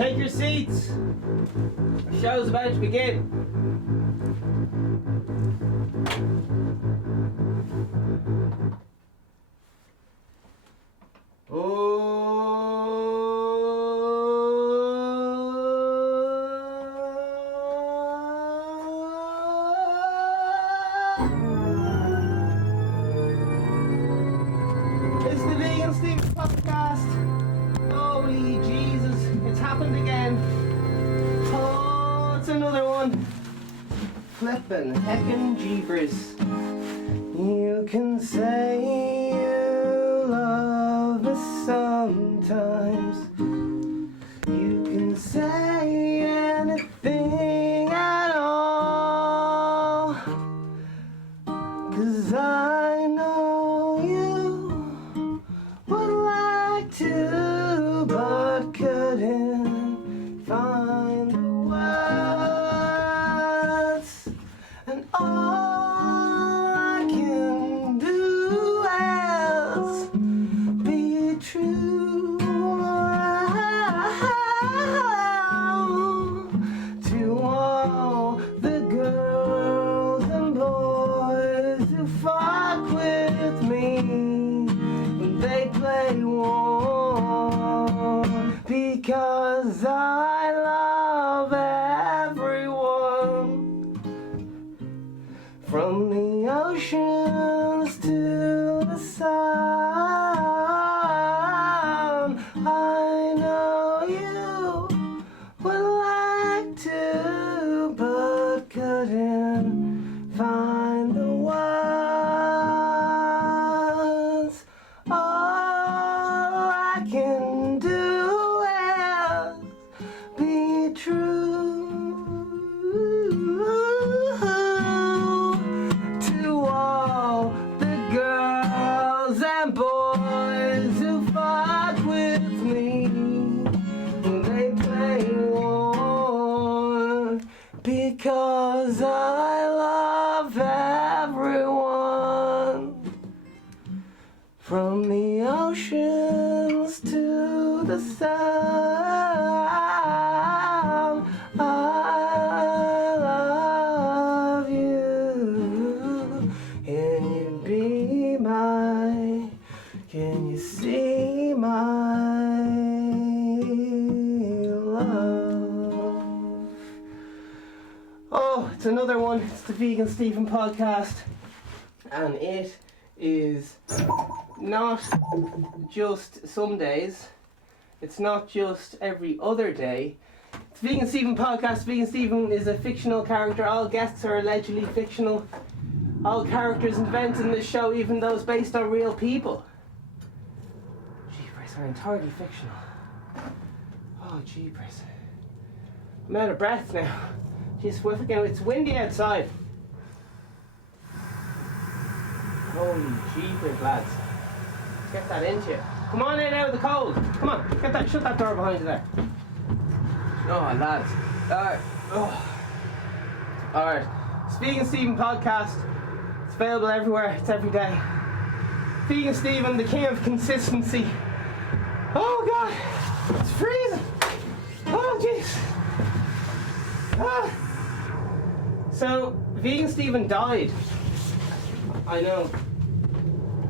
Take your seats. The show's about to begin. It's the Vegan Steve podcast. Holy Jesus, it's happened again. Oh, it's another one. Flippin' heckin' jeepers. You can say you love me sometimes. You can say anything at all. 'Cause I know you would like to, but couldn't find the words. And all I can do is be true to all the girls and boys who fuck with me when they play war, because I love everyone, from the oceans to the sun. I know you would like to, but couldn't find the words. All I can do is be true to all the girls and boys who fuck with me when they play war, because I love everyone, from the oceans to the sun. I love you. Can you be my, can you see my love? Oh, it's another one. It's the Vegan Stephen podcast, and it is not just some days, it's not just every other day. It's Vegan Stephen podcast. Vegan Stephen is a fictional character. All guests are allegedly fictional. All characters invented in this show, even those based on real people, jeepers, are entirely fictional. Oh jeepers, I'm out of breath now. Jeez, it's windy outside. Holy jeepers, lads. Let's get that into you. Come on in out of the cold. Come on, get that, shut that door behind you there. Oh, lads. Alright. Vegan Stephen podcast. It's available everywhere. It's every day. Vegan Stephen, the king of consistency. Oh god, it's freezing. Oh jeez. So, Vegan Stephen died. I know.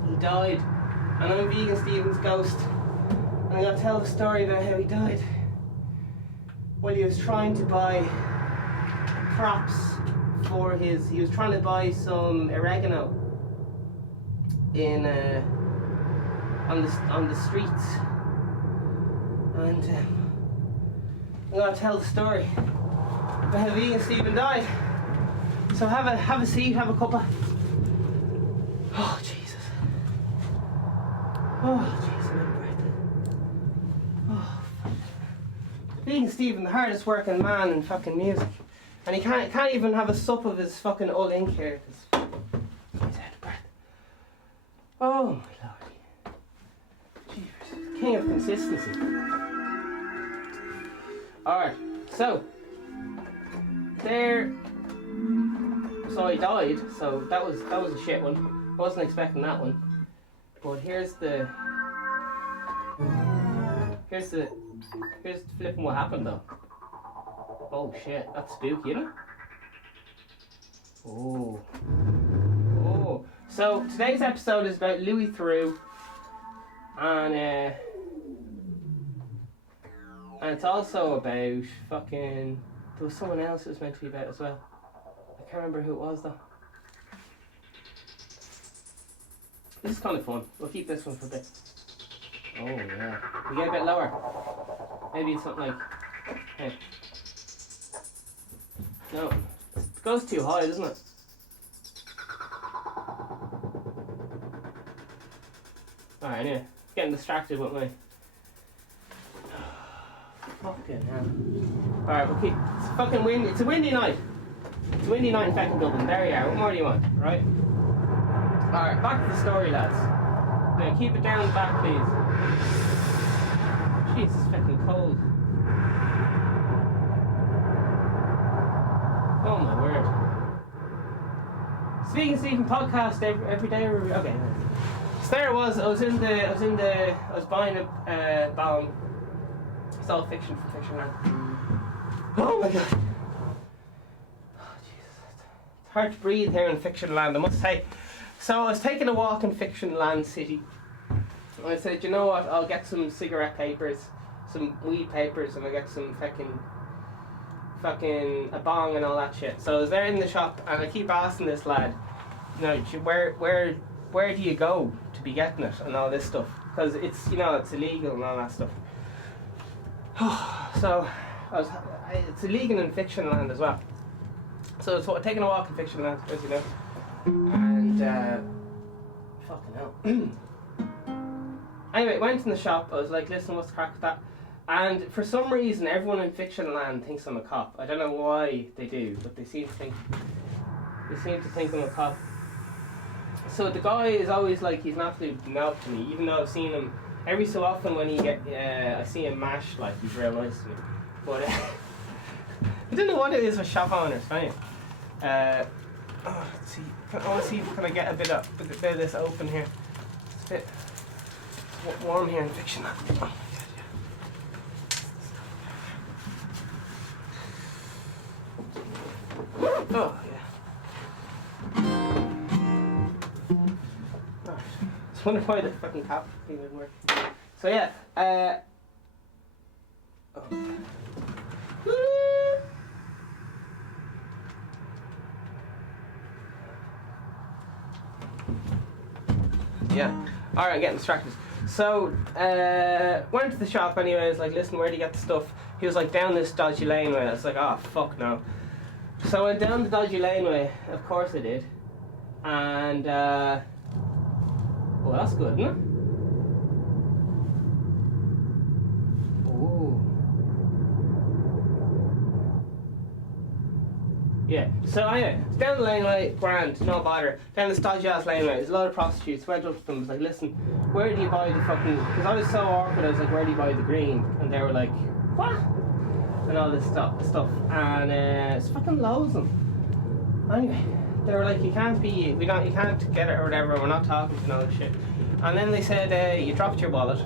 He died. And I'm Vegan Stephen's ghost. And I'm going to tell the story about how he died. Well, he was trying to buy crops for his... He was trying to buy some oregano in on the streets. And I'm going to tell the story about how Vegan Stephen died. So have a seat, have a cuppa. Oh Jesus. Oh Jesus, I'm breath. Oh. Vegan Stephen, the hardest working man in fucking music, and he can't even have a sup of his fucking ink here because he's out of breath. Oh my lord. Jesus, king of consistency. All right, so there. So I died, so that was a shit one. I wasn't expecting that one. But here's the Here's flipping what happened though. Oh shit, that's spooky, isn't it? Oh. Oh. So today's episode is about Louis Theroux, and it's also about fucking. There was someone else it was meant to be about as well. I can't remember who it was though. This is kind of fun. We'll keep this one for a bit. Oh yeah. We get a bit lower. Maybe it's something like. Hey. No. It goes too high, doesn't it? Alright, anyway. Getting distracted with my. Fucking hell. Alright, we'll keep. It's fucking windy. It's a windy night. It's a windy night in fucking Dublin. There you are. What more do you want? Right? Alright, back to the story, lads. Now keep it down the back, please. Jeez, it's fucking cold. Oh my word. Speaking Stephen podcast every day review. Okay. So there it was. I was buying a bomb. It's all fiction for fiction land. Oh my god. Oh Jesus. It's hard to breathe here in fiction land, I must say. So I was taking a walk in fiction land city. And I said, you know what, I'll get some cigarette papers, some weed papers, and I'll get some fucking a bong and all that shit. So I was there in the shop, and I keep asking this lad, you know, where do you go to be getting it and all this stuff? Because it's, you know, it's illegal and all that stuff. So it's illegal in fiction land as well. So it's taking a walk in fiction land, as you know. And fucking hell. Anyway, went in the shop. I was like, listen, what's the crack with that? And for some reason, everyone in fiction land thinks I'm a cop. I don't know why they do, but they seem to think I'm a cop. So the guy is always like, he's an absolute melt to me, even though I've seen him every so often when I see him mash, like, he's real nice to me. But I don't know what it is with shop owners, right? Let's see. I want to see if I can get a bit of this open here. It's a bit warm here in fiction. Oh my god, yeah. Oh yeah. Alright. I wonder why the fucking cap thing didn't work. So yeah. Yeah. Alright, I'm getting distracted. So, went to the shop anyway. I was like, listen, where do you get the stuff? He was like, down this dodgy laneway. I was like, oh, fuck no. So I went down the dodgy laneway. Of course I did. And, well, that's good, isn't it? Ooh. Yeah, so anyway, it's down the laneway, grand, no bother. Down this dodgy ass laneway, there's a lot of prostitutes. Went up to them, was like, listen, where do you buy the fucking. Because I was so awkward, I was like, where do you buy the green? And they were like, what? And all this stuff. And it's fucking loads of them. Anyway, they were like, you can't get it or whatever, we're not talking to no shit. And then they said, you dropped your wallet.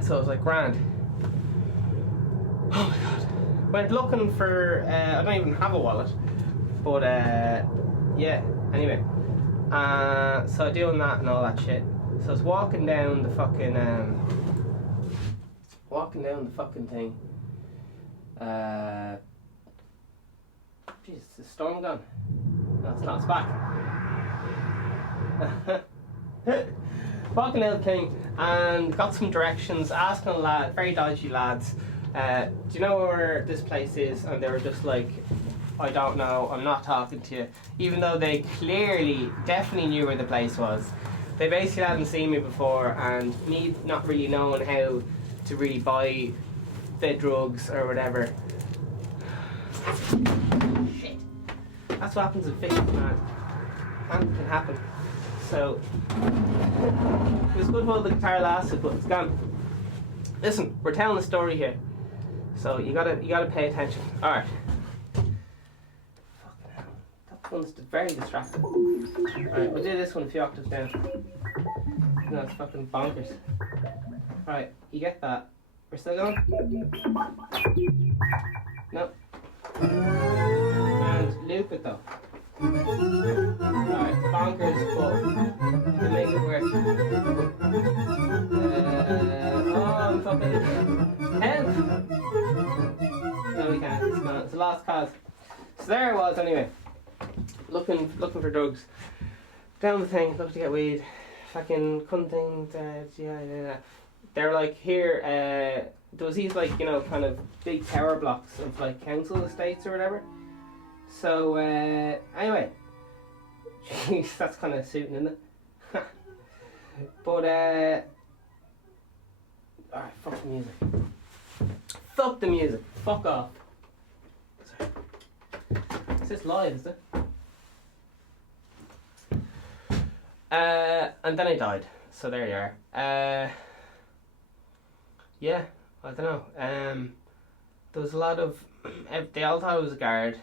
So I was like, grand. Oh my god. Went looking for, I don't even have a wallet, but yeah, anyway, so doing that and all that shit. So I was walking down the fucking thing. Jesus, is the storm gone? No, it's not, it's back. Walking down the thing and got some directions, asking a lad, very dodgy lads, do you know where this place is? And they were just like, I don't know, I'm not talking to you. Even though they definitely knew where the place was. They basically hadn't seen me before, and me not really knowing how to really buy the drugs or whatever. Shit. That's what happens in fiction, man. That can happen. So, it was good while the guitar lasted, but it's gone. Listen, we're telling a story here. So you gotta pay attention. Alright. Fucking hell. That one's very distracting. Alright, we'll do this one a few octaves down. No, it's fucking bonkers. Alright, you get that. We're still going? No. And loop it though. Alright, bonkers full. To make it work. I'm fucking... Help! No, we can't. It's gone. It's a lost cause. So there I was anyway. Looking for drugs. Down the thing, looking to get weed. Fucking couldn't think that, yeah. They're like here, there was these like, you know, kind of big tower blocks of like council estates or whatever. So, anyway. Jeez, that's kind of suiting, isn't it? But, alright, fuck the music. Fuck the music. Fuck off. Sorry. Is this live, is it? And then I died. So there you are. Yeah, I don't know. There was a lot of... They all thought I was a guard.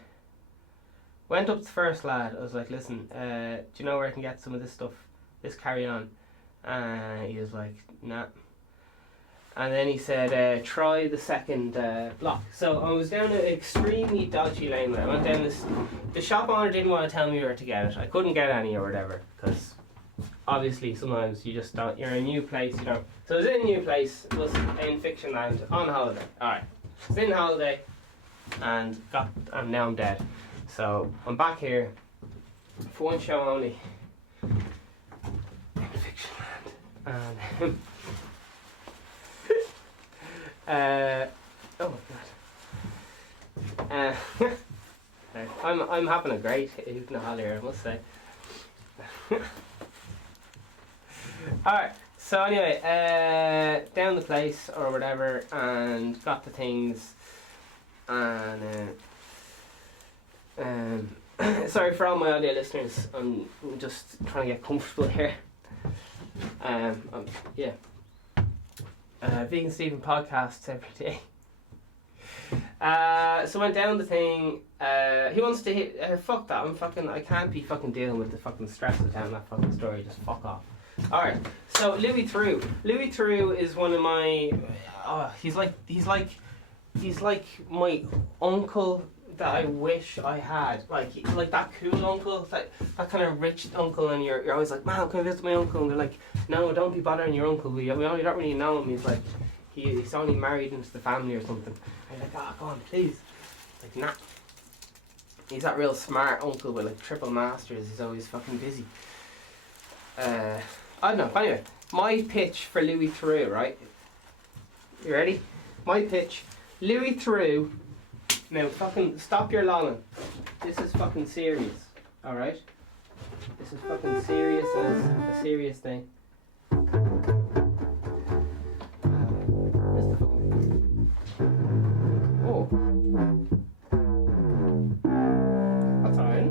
Went up to the first lad. I was like, listen, do you know where I can get some of this stuff? This carry-on. He was like, nah. And then he said, try the second block. So I was down an extremely dodgy lane. I went down this... The shop owner didn't want to tell me where to get it. I couldn't get any or whatever, because obviously sometimes you just don't... You're in a new place, you don't... So I was in a new place, it was in fiction land, on holiday. Alright. I was in holiday, and now I'm dead. So I'm back here for one show only in fiction land. And oh my god. I'm having a great evening here, I must say. Alright, so anyway, down the place or whatever, and got the things, and sorry for all my audio listeners, I'm just trying to get comfortable here. Yeah. Vegan Stephen podcasts every day. So went down the thing. He wants to hit. Fuck that. I can't be fucking dealing with the fucking stress of telling that fucking story. Just fuck off. Alright. So Louis Theroux. Louis Theroux is one of my. He's like my uncle that I wish I had. Like that cool uncle, that kind of rich uncle, and you're always like, man, can I visit my uncle? And they're like, no, don't be bothering your uncle. We only don't really know him. He's like, he's only married into the family or something. And you're like, oh, go on, please. Like, nah. He's that real smart uncle with like triple masters. He's always fucking busy. I don't know. But anyway, my pitch for Louis Theroux, right? You ready? My pitch. Louis Theroux. Now, fucking stop your lolling. This is fucking serious, alright? This is fucking serious as a serious thing. Where's the fucking... Oh. That's on.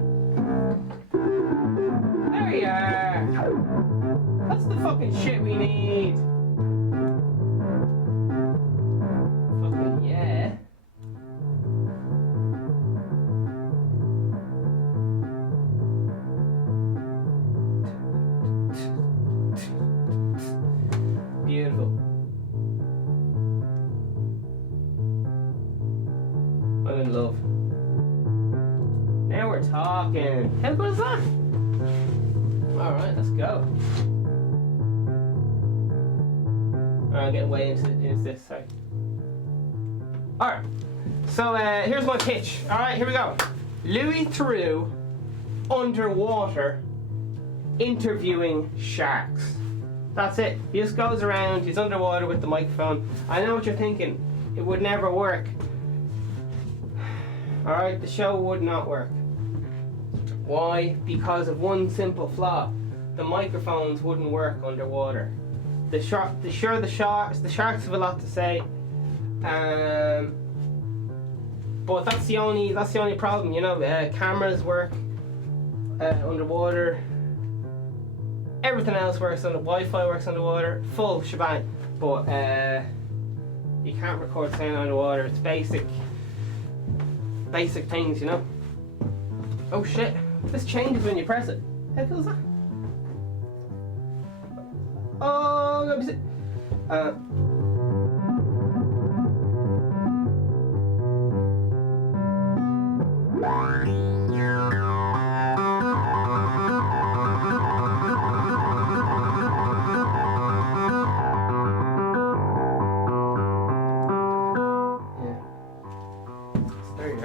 There you are! That's the fucking shit we need! Fucking yeah. Beautiful. I'm in love. Now we're talking. How good is that? Alright, let's go. Alright, I'm getting way into this, sorry. Alright, so here's my pitch. Alright, here we go. Louis Theroux underwater interviewing sharks. That's it. He just goes around, he's underwater with the microphone. I know what you're thinking. It would never work. Alright, the show would not work. Why? Because of one simple flaw. The microphones wouldn't work underwater. The sharks have a lot to say. But that's the only problem, you know. Cameras work underwater. Everything else works on the Wi-Fi works underwater, full shebang. But you can't record sound underwater. It's basic things, you know. Oh shit! This changes when you press it. How cool is that? Oh, let me see.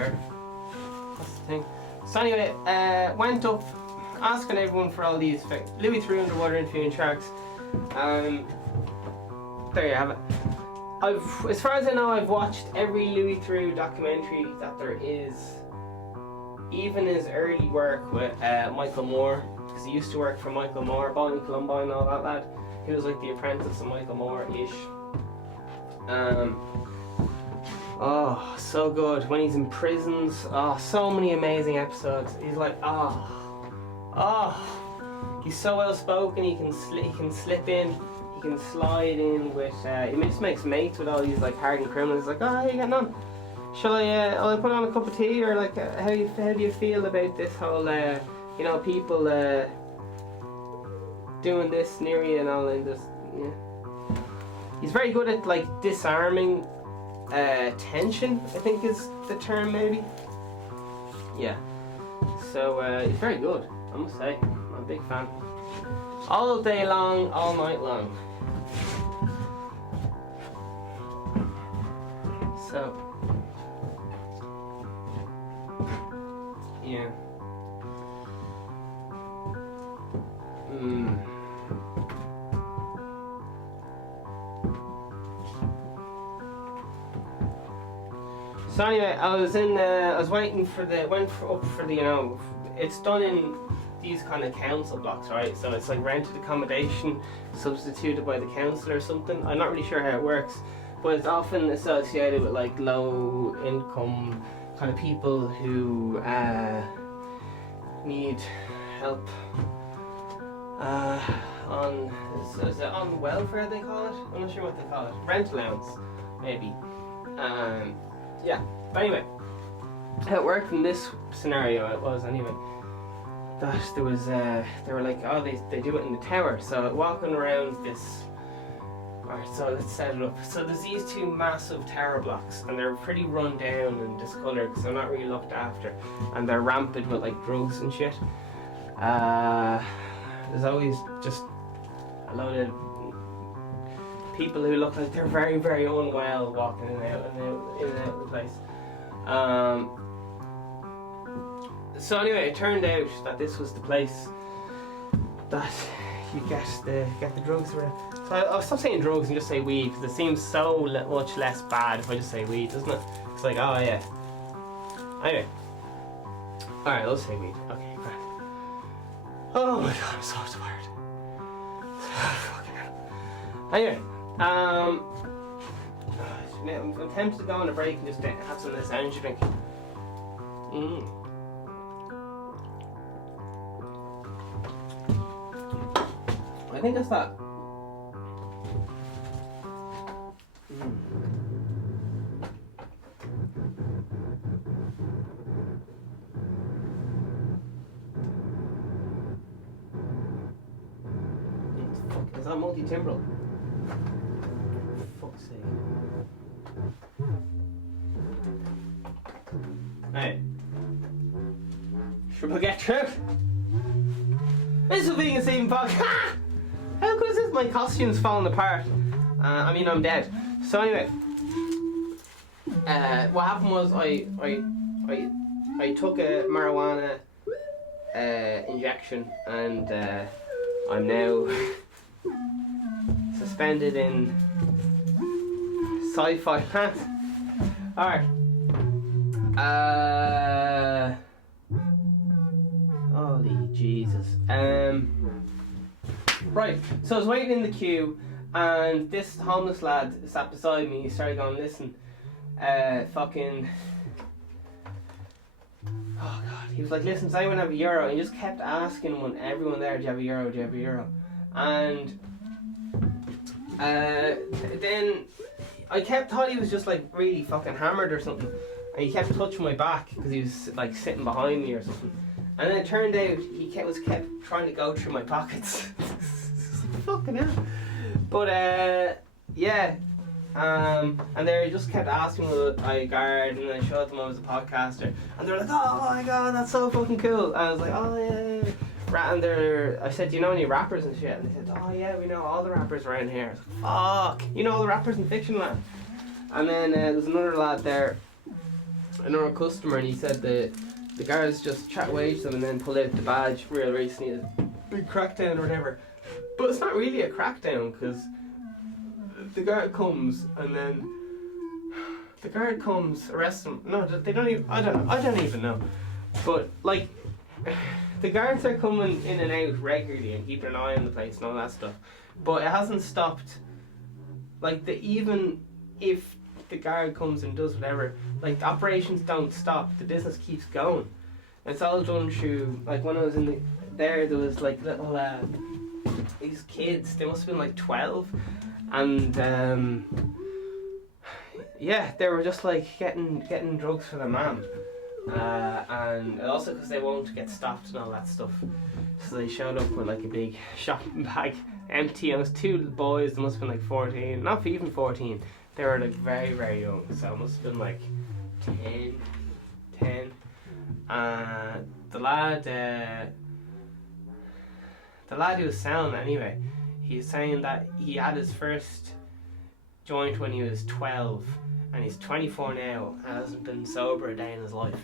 or what's the thing? So anyway, went up asking everyone for all these Louis Theroux underwater interviewing sharks. There you have it. As far as I know, I've watched every Louis Theroux documentary that there is, even his early work with Michael Moore, because he used to work for Michael Moore, Bonnie Columbine and all that lad. He was like the apprentice of Michael Moore-ish. Oh, so good. When he's in prisons, oh, so many amazing episodes. He's like, he's so well spoken. He can slip in, he can slide in with. He just makes mates with all these like hardened criminals. Like, oh, how you getting on? Shall I put on a cup of tea, or like, how do you feel about this whole, people doing this near you and all, and just, yeah. He's very good at like disarming tension, I think is the term, maybe. Yeah. So he's very good, I must say. I'm a big fan. All day long, all night long. So yeah. So anyway, I was waiting for it's done in these kind of council blocks, right? So it's like rented accommodation substituted by the council or something. I'm not really sure how it works, but it's often associated with like low income kind of people who need help is it on welfare they call it? I'm not sure what they call it. Rent allowance, maybe. Yeah, but anyway, how it worked in this scenario, it was anyway, that there was, they were like, oh, they do it in the tower, so walking around this, alright, so let's set it up. So there's these two massive tower blocks, and they're pretty run down and discoloured, because they're not really looked after, and they're rampant with like drugs and shit. There's always just a load of people who look like they're very, very unwell walking in and out of the place. So anyway, it turned out that this was the place that you get the drugs around. So I'll stop saying drugs and just say weed, because it seems so much less bad if I just say weed, doesn't it? It's like, oh yeah. Anyway. Alright, let's say weed. Okay, great. Oh my god, I'm so tired. Fucking hell. Anyway. I'm tempted to go on a break and just have some of this energy drink. I think that's that. Is that multi-timbral? Hey, should we get through? This is being a Stephen podcast. How good is this? My costume's falling apart. I mean, I'm dead. So anyway, what happened was I took a marijuana injection, and I'm now suspended in sci-fi land. Alright. Holy Jesus. Right, so I was waiting in the queue, and this homeless lad sat beside me. He started going, listen, fucking, oh god, he was like, listen, does anyone have a euro? And he just kept asking everyone there, do you have a euro, do you have a euro? And then I thought he was just like really fucking hammered or something, and he kept touching my back because he was like sitting behind me or something. And then it turned out he kept trying to go through my pockets. Fucking hell. But yeah, and they just kept asking me what I guard, and I showed them I was a podcaster, and they were like, oh my god, that's so fucking cool. And I was like, oh yeah. And I said, do you know any rappers and shit? And they said, oh yeah, we know all the rappers around here. I was like, fuck, you know all the rappers in Fiction Land? And then there's another lad there, another customer, and he said the guards just chat away to them and then pull out the badge real recently, a big crackdown or whatever. But it's not really a crackdown, because the guard comes and then the guard comes, arrests them. No, they don't even. I don't even know. But like, the guards are coming in and out regularly and keeping an eye on the place and all that stuff. But it hasn't stopped. Like, even if the guard comes and does whatever, like, the operations don't stop. The business keeps going. It's all done through, like, when I was in there was like little these kids. They must have been like 12, and yeah, they were just like getting drugs for their mum, and also because they won't get stopped and all that stuff. So they showed up with like a big shopping bag, empty. And it was two boys. They must have been like 14, not even 14. They were like very, very young. So it must have been like 10. The lad who was selling it anyway, he was saying that he had his first joint when he was 12, and he's 24 now and hasn't been sober a day in his life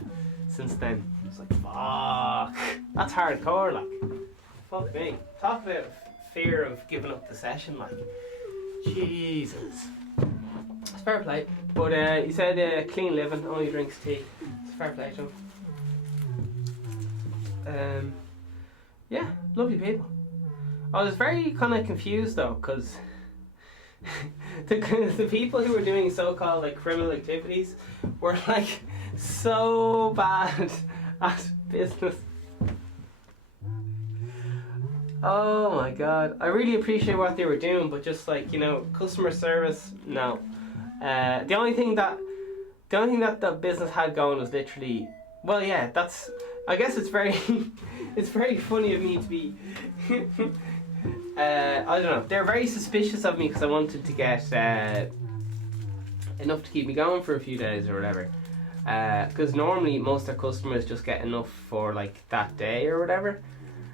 since then. It's like, fuck, that's hardcore, like. Fuck me. Talk about fear of giving up the session, like. Jesus. It's fair play. But he said clean living, only drinks tea. It's fair play to him. Yeah, lovely people. I was very kind of confused though, because the people who were doing so-called like criminal activities were like so bad at business. Oh my god, I really appreciate what they were doing, but just like, you know, customer service, no. The only thing that the business had going was literally, well, yeah, that's, I guess it's very it's very funny of me to be I don't know, they're very suspicious of me because I wanted to get enough to keep me going for a few days or whatever, because normally most of their customers just get enough for like that day or whatever.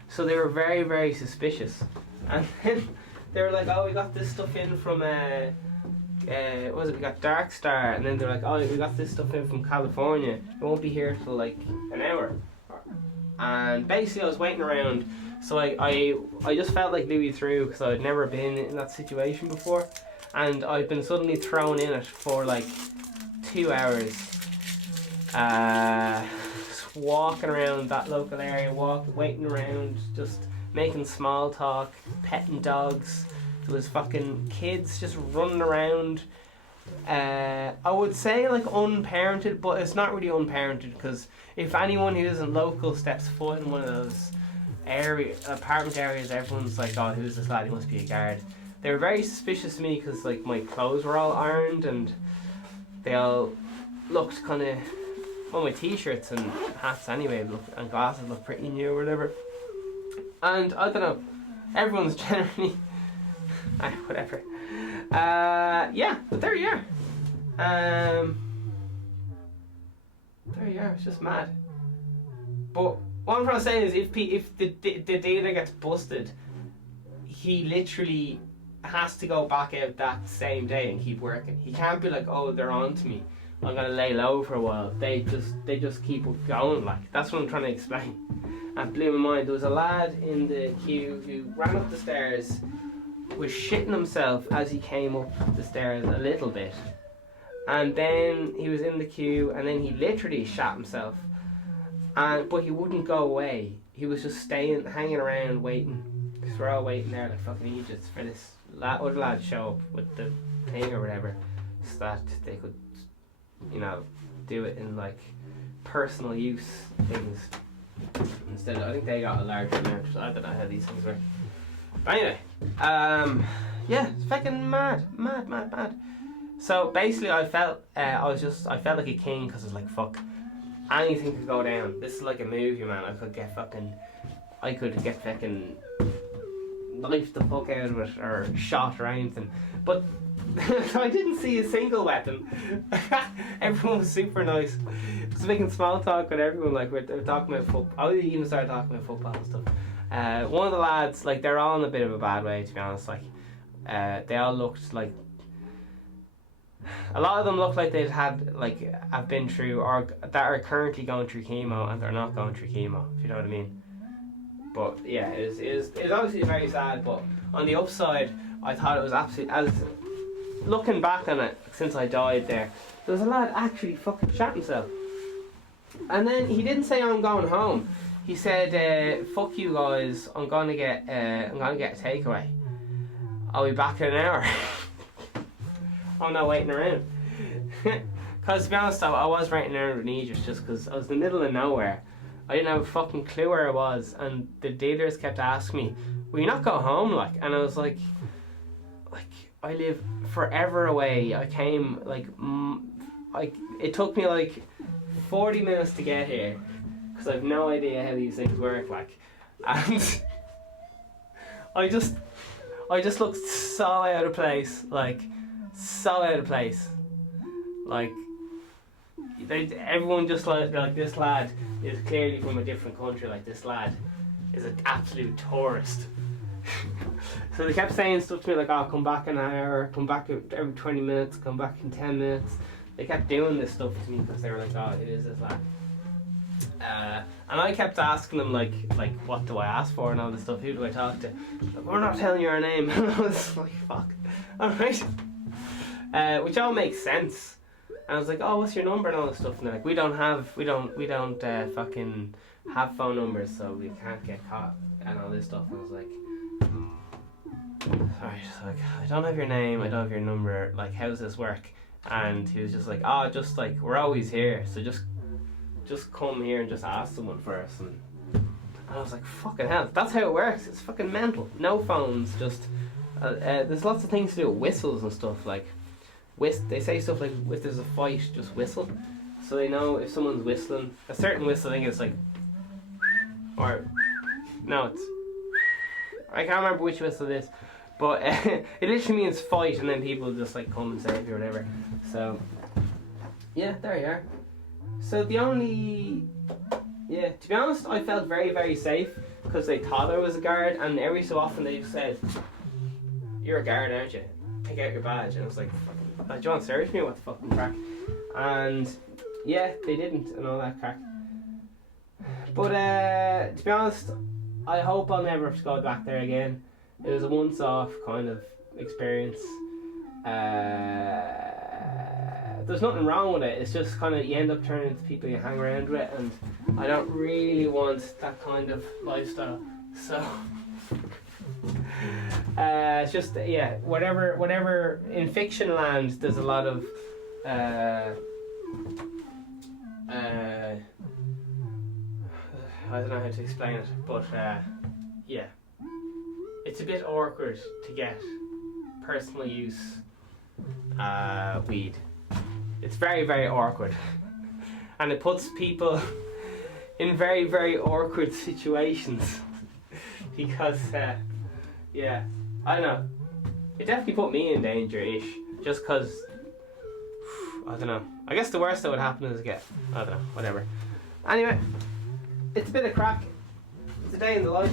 So they were very, very suspicious. And then they were like, oh, we got this stuff in from what was it, we got Dark Star, and then they're like, oh, we got this stuff in from California, it won't be here till like an hour. And basically I was waiting around, so I just felt like Louis Theroux, because I'd never been in that situation before, and I'd been suddenly thrown in it for like 2 hours, just walking around that local area, waiting around, just making small talk, petting dogs. There was fucking kids just running around. I would say like unparented, but it's not really unparented, because if anyone who isn't local steps foot in one of those apartment areas, everyone's like, oh, who's this lad? He must be a guard. They were very suspicious of me because like my clothes were all ironed and they all looked kind of, well, my t-shirts and hats anyway and glasses looked pretty new or whatever. And I don't know, everyone's generally whatever. Yeah, but there you are. There you are. It's just mad. But what I'm trying to say is, if the dealer gets busted, he literally has to go back out that same day and keep working. He can't be like, oh, they're on to me, I'm gonna lay low for a while. They just keep going. Like, that's what I'm trying to explain. And blew my mind. There was a lad in the queue who ran up the stairs, was shitting himself as he came up the stairs a little bit, and then he was in the queue and then he literally shat himself, but he wouldn't go away. He was just hanging around waiting, because we're all waiting there like fucking idiots for this other lad to show up with the thing or whatever, so that they could, you know, do it in like personal use things instead. I think they got a larger amount, so I don't know how these things work. But anyway, yeah, it's fucking mad. So basically, I felt like a king, because it's like, fuck, anything could go down. This is like a movie, man. I could get fucking knifed the fuck out of it or shot or anything. But I didn't see a single weapon. Everyone was super nice. I was making small talk with everyone. Like, they were talking about football. I even started talking about football and stuff. One of the lads, like, they're all in a bit of a bad way, to be honest. Like, they all looked like A lot of them look like they've had, like, have been through, or that are currently going through chemo and they're not going through chemo, if you know what I mean. But yeah, it's obviously very sad, but on the upside, I thought it was absolutely, as looking back on it since I died there was a lad actually fucking shot himself. And then he didn't say I'm going home. He said, fuck you guys, I'm gonna get a takeaway. I'll be back in an hour. I'm not waiting around. Because to be honest though, I was waiting around in Egypt just because I was in the middle of nowhere. I didn't have a fucking clue where I was, and the dealers kept asking me, will you not go home, like? And I was like, I live forever away. I came, it took me like 40 minutes to get here, because I've no idea how these things work, like. And I just looked so out of place, like, so out of place. Like, everyone just like this lad is clearly from a different country, like this lad is an absolute tourist. So they kept saying stuff to me like, oh, come back in an hour, come back every 20 minutes, come back in 10 minutes. They kept doing this stuff to me because they were like, oh, it is this lad. And I kept asking them like what do I ask for and all this stuff, who do I talk to? Like, we're not telling you our name. And I was like, fuck. Alright. Which all makes sense. And I was like, oh, what's your number and all this stuff? And they're like, we don't fucking have phone numbers, so we can't get caught and all this stuff. And I was like, sorry, just like, I don't have your name, I don't have your number, like, how does this work? And he was just like, oh, just like, we're always here, so just come here and just ask someone first. And I was like, fucking hell, that's how it works. It's fucking mental. No phones, just there's lots of things to do with whistles and stuff, like they say stuff like, if there's a fight, just whistle, so they know if someone's whistling. A certain whistle, I think it's like, or no, it's, I can't remember which whistle it is, but it literally means fight, and then people just like come and save you or whatever. So yeah, there you are. So to be honest, I felt very, very safe because they thought I was a guard, and every so often they said, you're a guard, aren't you? Take out your badge. And I was like, do you want to search me? What the fucking crack? And yeah, they didn't, and all that crack. But to be honest, I hope I'll never have to go back there again. It was a once-off kind of experience. There's nothing wrong with it. It's just kind of, you end up turning into people you hang around with, and I don't really want that kind of lifestyle. So it's just, yeah, whatever in fiction land, there's a lot of I don't know how to explain it, but yeah, it's a bit awkward to get personal use weed. It's very, very awkward, and it puts people in very, very awkward situations because yeah, I don't know, it definitely put me in danger-ish, just because, I don't know, I guess the worst that would happen is get, I don't know, whatever. Anyway, it's a bit of crack, it's a day in the life,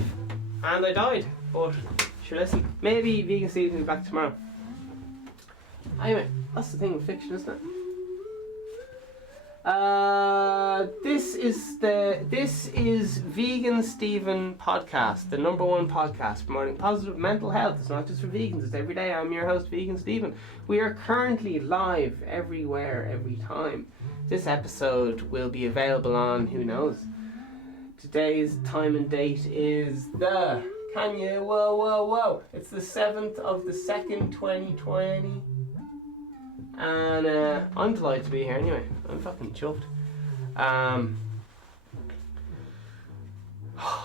and I died, but sure, listen, maybe Vegan Steve will be back tomorrow. Anyway, that's the thing with fiction, isn't it? This is Vegan Steven Podcast, the #1 podcast promoting positive mental health. It's not just for vegans, it's every day. I'm your host, Vegan Steven. We are currently live everywhere, every time. This episode will be available on, who knows. Today's time and date is it's the 7th of the 2nd, 2020. And I'm delighted to be here anyway. I'm fucking chuffed. Oh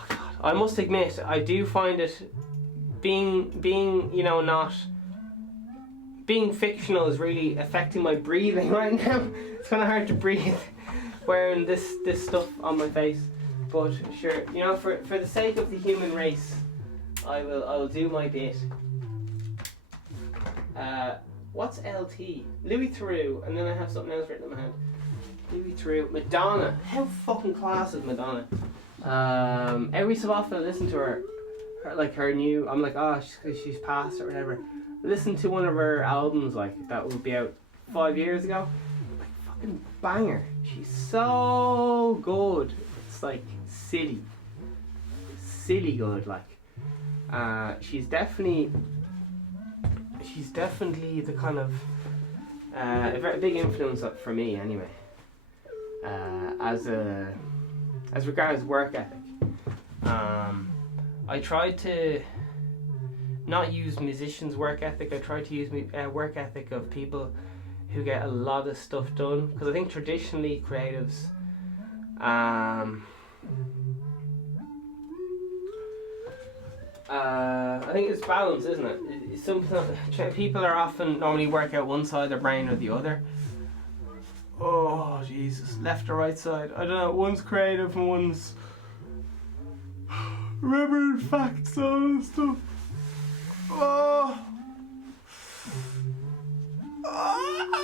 God, I must admit, I do find it being not being fictional is really affecting my breathing right now. It's kind of hard to breathe wearing this stuff on my face. But sure, for the sake of the human race, I will do my bit. What's LT? Louis Theroux, and then I have something else written in my hand. Louis Theroux, Madonna. How fucking class is Madonna? Every so often I listen to her new, I'm like, oh, she's passed or whatever. Listen to one of her albums, like, that will be out 5 years ago. Like, fucking banger. She's so good. It's like silly good. Like, she's definitely the kind of a very big influence for me anyway. As regards work ethic. I try to not use musicians' work ethic. I try to use work ethic of people who get a lot of stuff done, because I think traditionally creatives I think it's balance, isn't it? Some people are often normally work out one side of their brain or the other. Oh Jesus, left or right side. I don't know. One's creative and one's remembering facts and stuff. Oh. I'm a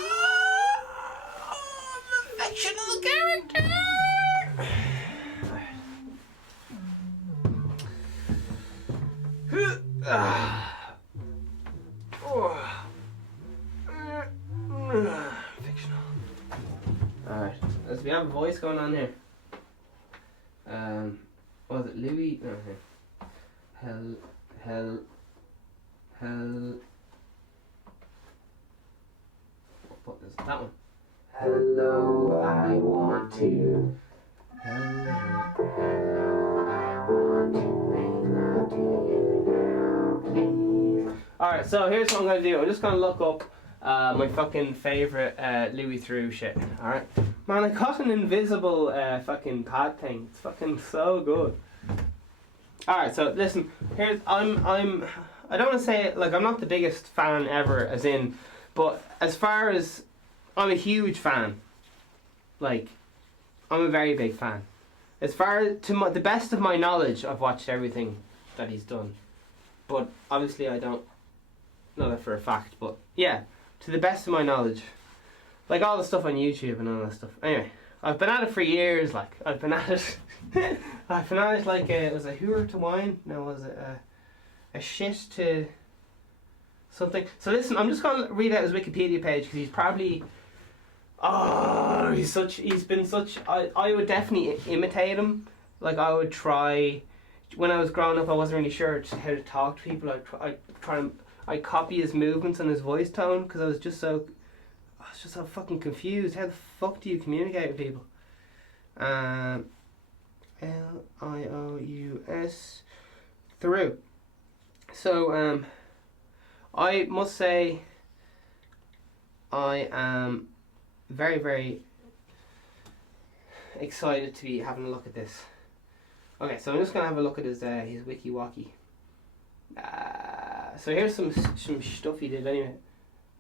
fictional character. Fictional. Alright, as we have a voice going on here. Was it Louis? No, here. Hell. What is that one? Hello, I want to. Hello, I want to make love to you now, please. Alright, so here's what I'm gonna do. I'm just gonna look up my fucking favourite Louis Theroux shit. Alright? Man, I got an invisible fucking pad thing. It's fucking so good. Alright, so listen, here's I don't want to say it, like, I'm not the biggest fan ever, as in, but as far as I'm a huge fan, like, I'm a very big fan. As far as to the best of my knowledge, I've watched everything that he's done, but obviously I don't know that for a fact. But yeah, to the best of my knowledge, like all the stuff on YouTube and all that stuff. Anyway, I've been at it for years. Like, I've been at it like it was a hooer to wine. No, was it a shit to something? So listen, I'm just gonna read out his Wikipedia page, because he's probably he's been such. I would definitely imitate him. Like, I would try. When I was growing up, I wasn't really sure how to talk to people. I'd copy his movements and his voice tone, because I was just so fucking confused. How the fuck do you communicate with people? L-I-O-U-S Theroux. So I must say I am very, very excited to be having a look at this. Okay, so I'm just gonna have a look at his wiki-waki. So here's some stuff he did anyway.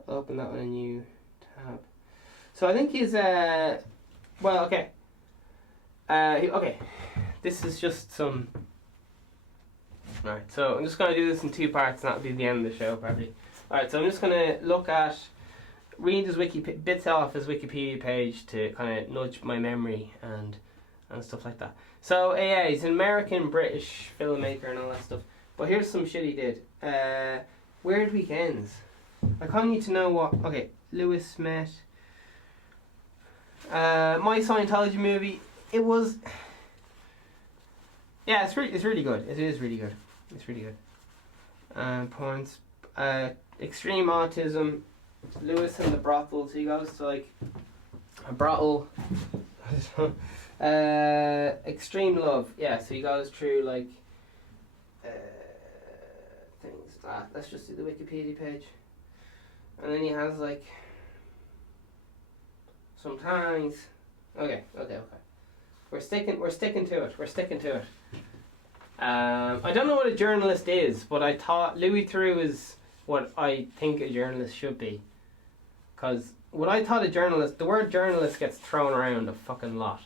I'll open that one, a new tab. So I think he's okay. Okay, this is just some. Alright, so I'm just gonna do this in two parts, and that'll be the end of the show probably. Alright, so I'm just gonna read his bits off his Wikipedia page to kind of nudge my memory and stuff like that. So yeah, he's an American British filmmaker and all that stuff. But here's some shit he did. Weird Weekends. I kind of need to know what. Okay, Lewis met. My Scientology movie. It was. Yeah, it's really good. It is really good. It's really good. Points. Extreme autism. Lewis and the brothels. He goes to like a brothel. Extreme love. Yeah, so he goes through like things. Let's just do the Wikipedia page. And then he has like sometimes. Okay. We're sticking to it. I don't know what a journalist is, but I thought Louis Theroux is what I think a journalist should be. Because what I thought a journalist, the word journalist gets thrown around a fucking lot.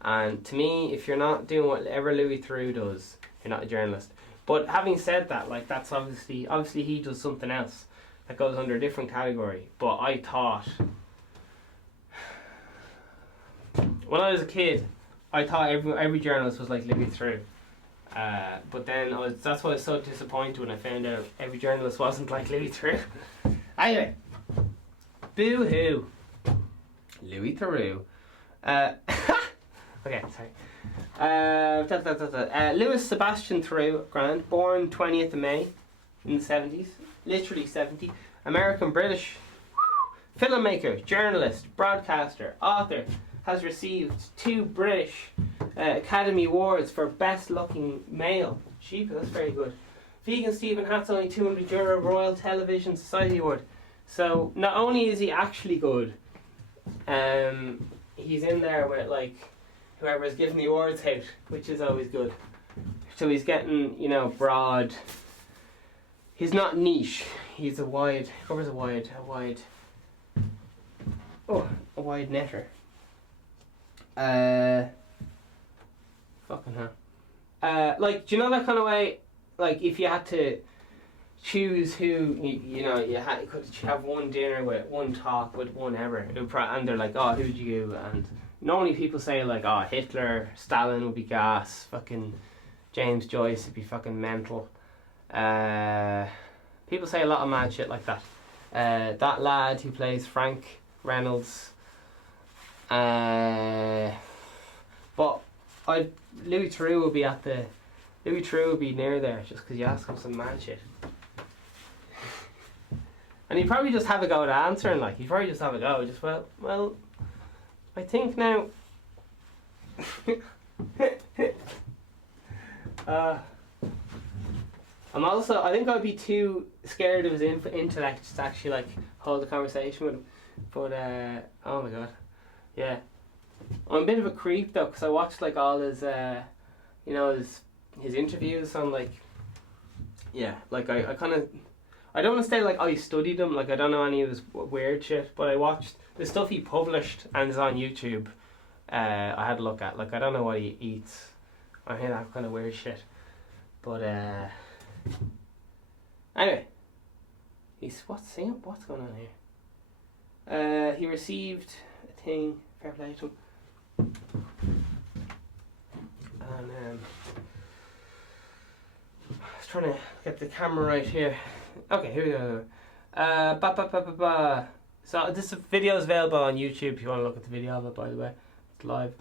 And to me, if you're not doing whatever Louis Theroux does, you're not a journalist. But having said that, like, that's obviously he does something else that goes under a different category. But I thought, when I was a kid, I thought every journalist was like Louis Theroux. But then that's why I was so disappointed when I found out every journalist wasn't like Louis Theroux. Anyway, Boo hoo. Louis Theroux. Okay, sorry. Louis Sebastian Theroux, grand, born 20th of May in the 70s, literally 70. American British. Filmmaker, journalist, broadcaster, author. Has received 2 British Academy Awards for Best Looking Male. Sheep, that's very good. Vegan Stephen Hat's only €200 Royal Television Society Award. So not only is he actually good, he's in there with like whoever's giving the awards out, which is always good. So he's getting, you know, broad. He's not niche. He's a wide. Covers a wide netter. Fucking hell. Like, do you know that kind of way? Like, if you had to choose who, you know, you could have one dinner with, one talk with, one ever, and they're like, oh, who'd you? And normally people say like, oh, Hitler, Stalin would be gas, fucking James Joyce would be fucking mental. People say a lot of mad shit like that. That lad who plays Frank Reynolds. But Louis Theroux would be near there just because you ask him some mad shit. And he'd probably just have a go at answering, like, he'd probably just have a go, just, well, I think now... I think I'd be too scared of his intellect to actually, like, hold a conversation with him. But, oh my god. Yeah. I'm a bit of a creep, though, because I watched, like, all his, you know, his interviews on, like... Yeah, like, I kind of... I don't want to say like I studied him, like I don't know any of his weird shit, but I watched the stuff he published and is on YouTube. I had a look at, like I don't know what he eats. I hear that kind of weird shit, but anyway, what's going on here? He received a thing, fair play to him, and I was trying to get the camera right here. Okay, here we go. So this video is available on YouTube if you want to look at the video of it, by the way. It's live.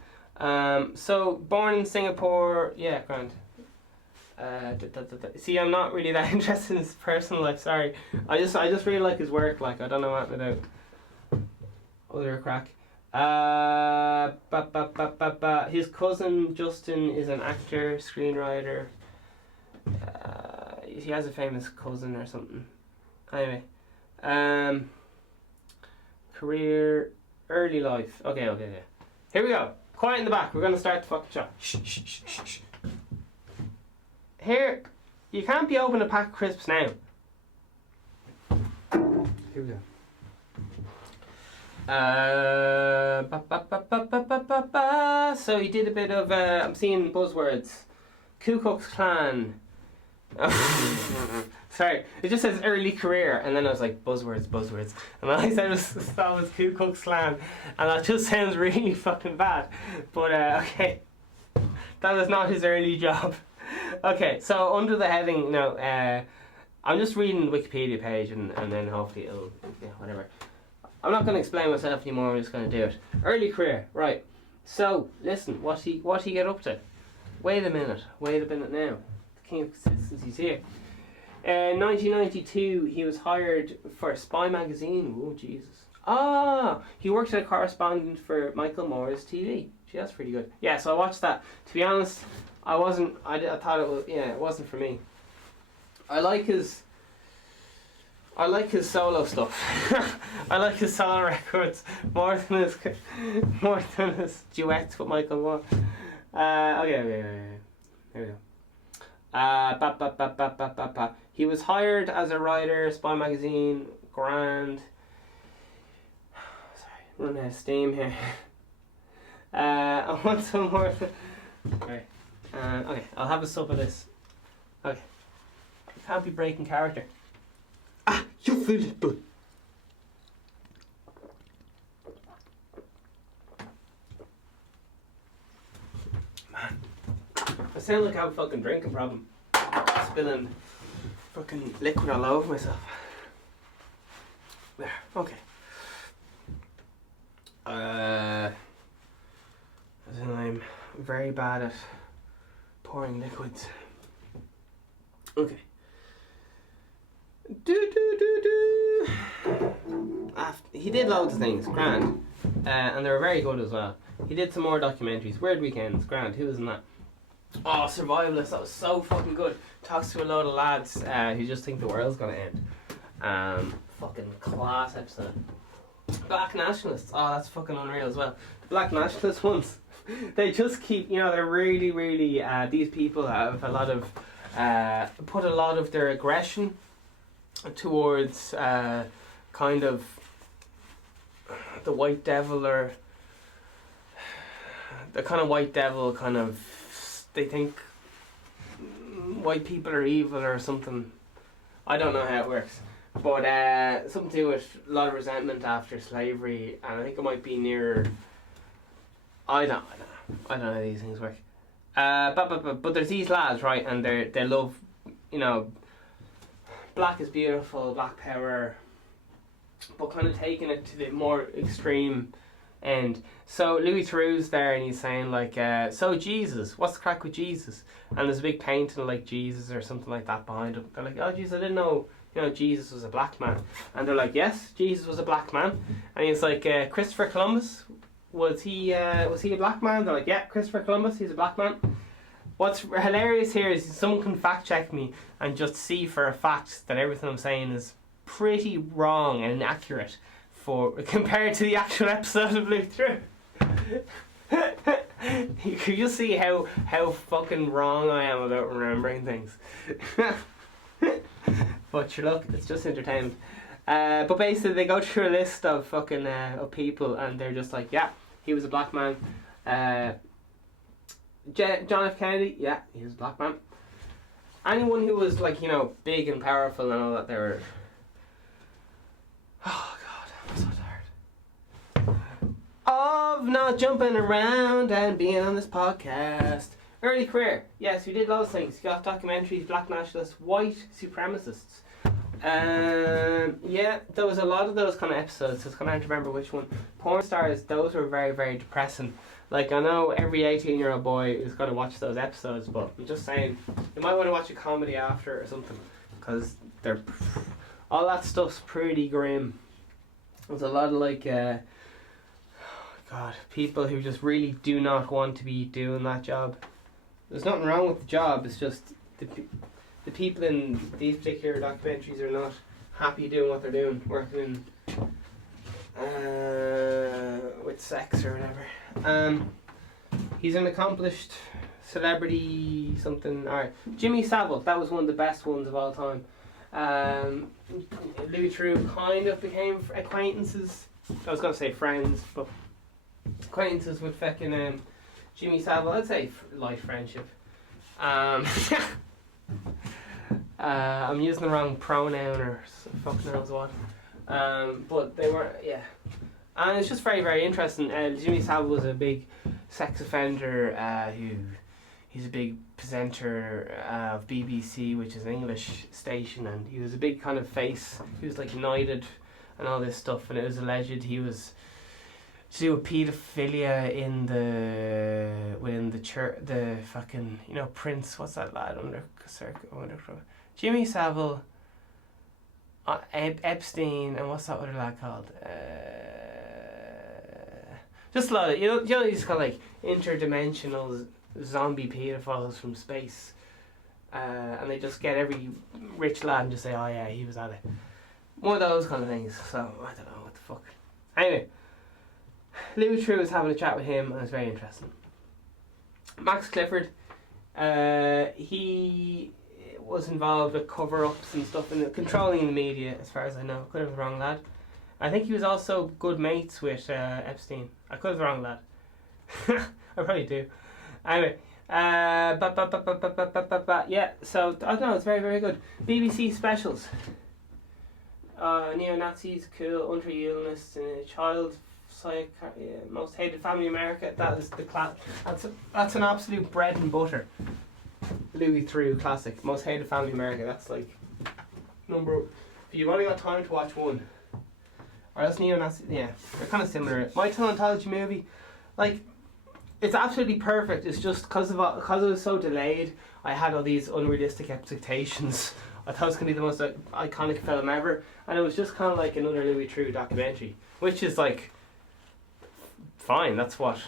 So born in Singapore, yeah, grand. See, I'm not really that interested in his personal life, sorry. I just really like his work, like I don't know what without other crack. His cousin Justin is an actor, screenwriter. He has a famous cousin or something. Anyway, career, early life. Okay. Here we go. Quiet in the back. We're gonna start the fucking shot. Shh. Here, you can't be opening a pack of crisps now. Here we go. So he did a bit of. I'm seeing buzzwords. Ku Klux Klan. Sorry, it just says early career, and then I was like buzzwords, and all I said was Ku Klux Klan, and that just sounds really fucking bad. But okay, that was not his early job. Okay, so under the heading, I'm just reading the Wikipedia page, and then hopefully it'll, whatever. I'm not going to explain myself anymore. I'm just going to do it. Early career, right? So listen, what he get up to? Wait a minute now. King of Consistency's here. In 1992, he was hired for Spy magazine. Oh Jesus! He worked as a correspondent for Michael Moore's TV. Gee, that's pretty good. Yeah, so I watched that. To be honest, I thought it was. Yeah, it wasn't for me. I like his solo stuff. I like his solo records more than his duets with Michael Moore. Okay. Here we go. He was hired as a writer, Spy magazine, grand. Sorry, running out of steam here. I want some more. Okay. Okay, I'll have a sub of this. Okay. You can't be breaking character. You feel it, bud. Man. I sound like I have a fucking drinking problem. Spilling fucking liquid all over myself. There, okay. I'm very bad at pouring liquids. Okay. He did loads of things, grand. And they were very good as well. He did some more documentaries. Weird Weekends, grand. Who was in that? Oh, Survivalist, that was so fucking good. Talks to a load of lads who just think the world's gonna end. Fucking class episode. Black Nationalists, oh, that's fucking unreal as well. The Black Nationalist ones, they just keep, they're really, really, these people have a lot of, put a lot of their aggression towards kind of the white devil, or the kind of white devil kind of, they think white people are evil or something. I don't know how it works, but something to do with a lot of resentment after slavery, and I think it might be near, I don't know how these things work. But there's these lads, right, and they love, black is beautiful, black power, but kind of taking it to the more extreme end. So Louis Theroux's there, and he's saying like, so Jesus, what's the crack with Jesus? And there's a big painting like Jesus or something like that behind him. They're like, oh Jesus, I didn't know, Jesus was a black man. And they're like, yes, Jesus was a black man. And he's like, Christopher Columbus, was he a black man? They're like, yeah, Christopher Columbus, he's a black man. What's hilarious here is someone can fact check me and just see for a fact that everything I'm saying is pretty wrong and inaccurate compared to the actual episode of Louis Theroux. You can just see how fucking wrong I am about remembering things. But sure, look, it's just entertainment. But basically they go through a list of fucking of people, and they're just like, yeah, he was a black man. John F. Kennedy, yeah, he was a black man. Anyone who was like, big and powerful and all that, they were... Oh God, I'm so tired of not jumping around and being on this podcast. Early career, yes, we did lots of things. You got documentaries, black nationalists, white supremacists. Yeah, there was a lot of those kind of episodes. It's kind of hard to remember which one. Porn stars, those were very, very depressing. Like, I know every 18-year-old boy is going to watch those episodes, but I'm just saying, you might want to watch a comedy after or something, because all that stuff's pretty grim. There's a lot of like, God, people who just really do not want to be doing that job. There's nothing wrong with the job, it's just the people in these particular documentaries are not happy doing what they're doing, working in, with sex or whatever. He's an accomplished celebrity something. Alright, Jimmy Savile, that was one of the best ones of all time. Louis Theroux kind of became acquaintances. I was going to say friends, but acquaintances with fucking Jimmy Savile. I'd say light friendship. I'm using the wrong pronoun or fuck knows what. But they were, yeah. And it's just very, very interesting. Jimmy Savile was a big sex offender he's a big presenter of BBC, which is an English station, and he was a big kind of face. He was like knighted and all this stuff, and it was alleged he was to do with paedophilia within the church, the fucking, Prince, what's that lad under Jimmy Savile, Epstein, and what's that other lad called? Just a lot of, these kind of like interdimensional zombie pedophiles from space, and they just get every rich lad and just say, oh yeah, he was at it. One of those kind of things. So I don't know what the fuck. Anyway, Louis Theroux was having a chat with him, and it's very interesting. Max Clifford, he was involved with cover-ups and stuff and controlling the media, as far as I know. Could have been the wrong lad. I think he was also good mates with Epstein. I could have the wrong lad. I probably do. Anyway, yeah, so I don't know, it's very, very good. BBC specials. Neo-Nazis, cool, unrealness, child, most hated family in America. That is the class. That's an absolute bread and butter. Louis Theroux classic, most hated family in America. That's like number. If you've only got time to watch one, or else neo-Nazi. Yeah, they're kind of similar. My Scientology movie, like, it's absolutely perfect. It's just because it was so delayed, I had all these unrealistic expectations. I thought it was going to be the most iconic film ever, and it was just kind of like another Louis Theroux documentary, which is like fine. That's what.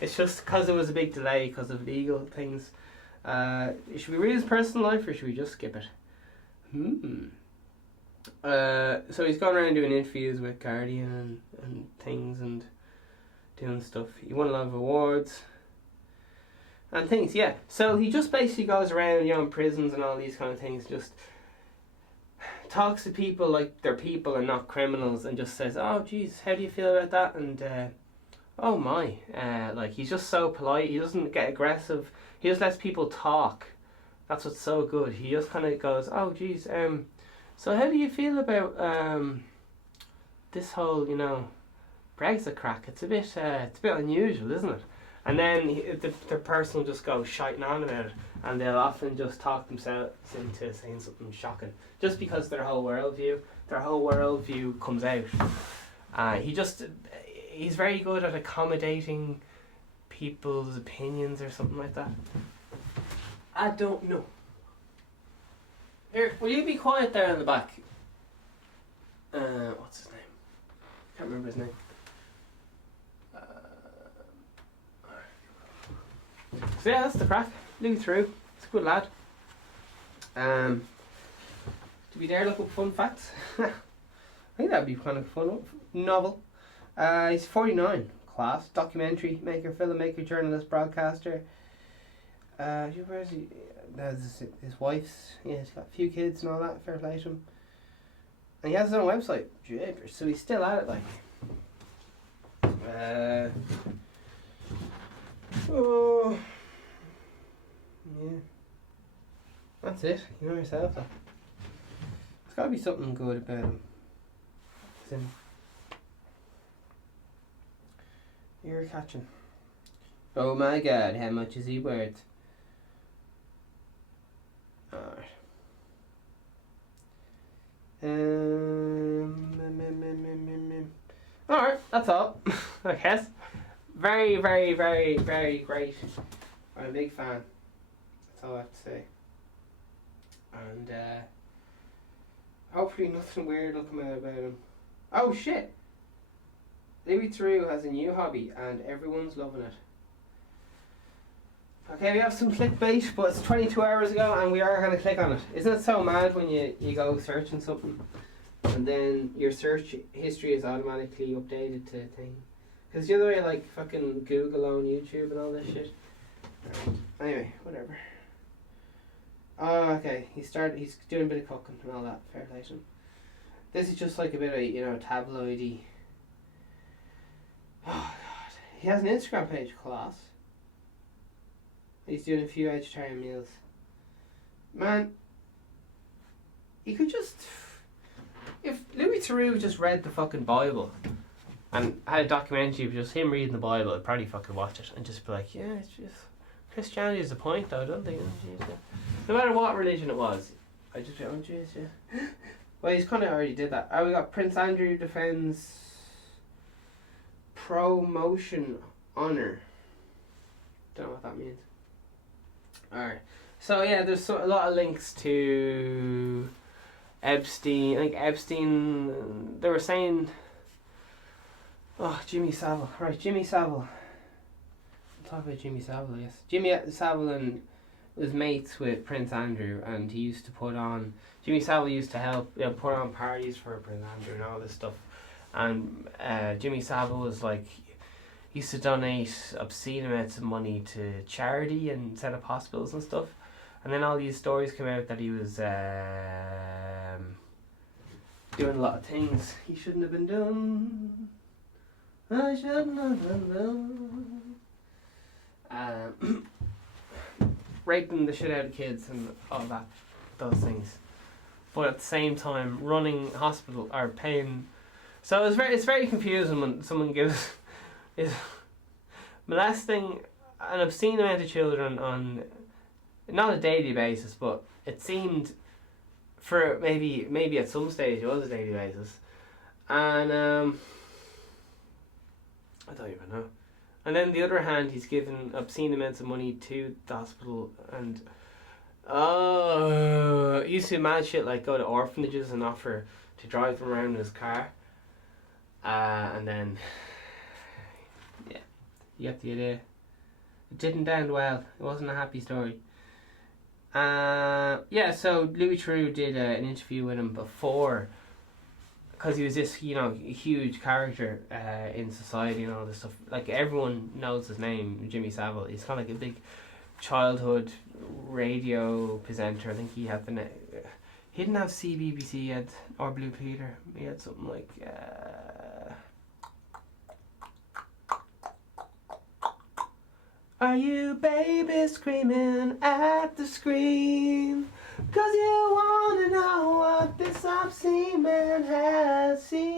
It's just because it was a big delay because of legal things. Should we read his personal life or should we just skip it? So he's gone around doing interviews with Guardian and things and doing stuff. He won a lot of awards and things, yeah. So he just basically goes around, you know, in prisons and all these kind of things, just talks to people like they're people and not criminals, and just says, oh geez, how do you feel about that? And oh my, like, he's just so polite. He doesn't get aggressive. He just lets people talk. That's what's so good. He just kind of goes, oh geez, so how do you feel about this whole, you know, Brexit crack? It's a bit unusual, isn't it? And then the person will just go shiting on about it, and they'll often just talk themselves into saying something shocking, just because their whole worldview comes out. He's very good at accommodating people's opinions or something like that. I don't know. Here, will you be quiet there in the back? What's his name? Can't remember his name. So yeah, that's the crack. Louis Theroux. He's a good lad. Do we dare look up fun facts? I think that'd be kind of a fun novel. He's 49. Class. Documentary maker, filmmaker, journalist, broadcaster. Where is he? That's his wife's. Yeah, he's got a few kids and all that. Fair play to him. And he has his own website. Jeepers. So he's still at it, like. Oh. Yeah. That's it. You know yourself, though. There's got to be something good about him. You're catching. Oh my god, how much is he worth? Alright. Alright, that's all. I guess. Very, very, very, very great. I'm a big fan. That's all I have to say. And hopefully nothing weird will come out about him. Oh shit! Louis Theroux has a new hobby and everyone's loving it. Okay, we have some clickbait, but it's 22 hours ago and we are going to click on it. Isn't it so mad when you go searching something and then your search history is automatically updated to a thing? Because the other way, like fucking Google on YouTube and all this shit. Anyway, whatever. Oh, okay. He's doing a bit of cooking and all that. Fair play to him. This is just like a bit of, you know, tabloidy. Oh god. He has an Instagram page, class. He's doing a few vegetarian meals. Man, you could just... If Louis Theroux just read the fucking Bible and had a documentary of just him reading the Bible, I'd probably fucking watch it and just be like, yeah, it's just... Christianity is the point though, don't they? No matter what religion it was. I just went, oh jeez, yeah. Well, he's kind of already did that. We got Prince Andrew defends promotion honor. Don't know what that means. Alright. So yeah, there's a lot of links to Epstein. I think Epstein, they were saying... Oh, Jimmy Savile. Right, Jimmy Savile. Talk about Jimmy Savile, yes. Jimmy Savile was mates with Prince Andrew, and he used to Jimmy Savile used to help, you know, put on parties for Prince Andrew and all this stuff. And Jimmy Savile was like, he used to donate obscene amounts of money to charity and set up hospitals and stuff. And then all these stories came out that he was doing a lot of things he shouldn't have been doing. I shouldn't have been doing. Raping the shit out of kids and all that, those things, but at the same time running hospital or paying. So it's very confusing when someone is molesting an obscene amount of children on not a daily basis, but it seemed for maybe at some stage it was a daily basis, And I don't even know. And then the other hand, he's given obscene amounts of money to the hospital, and he used to manage shit like go to orphanages and offer to drive them around in his car. And then, yeah, you get the idea. It didn't end well. It wasn't a happy story. Yeah, so Louis Theroux did an interview with him before, because he was this, you know, huge character in society and all this stuff. Like, everyone knows his name, Jimmy Savile. He's kind of like a big childhood radio presenter. I think he had he didn't have CBBC, he had, or Blue Peter. He had something like are you baby screaming at the screen? 'Cause you wanna know what this obscene man has seen.